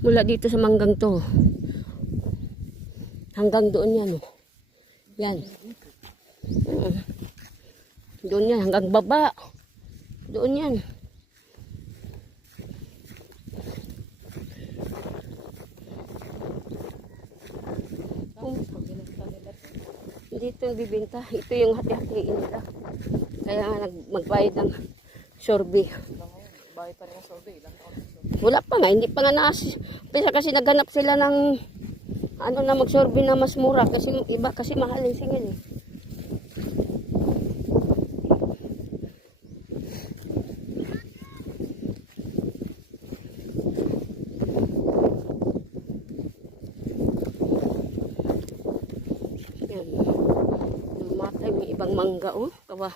Mula dito sa manggang to. Hanggang doon yan. Oh. Yan. Doon yan. Hanggang baba. Doon yan. Dito yung bibinta. Ito yung hati-hatiin nila. Kaya nga magbayad ng sorbe. Bayad pa rin ang sorbe. Wala pa nga. Hindi pa nga kasi naghanap sila ng ano na magsorbe na mas mura. Kasi iba kasi mahal yung singil eh. Yan. Namatay may ibang mangga oh. Kawa.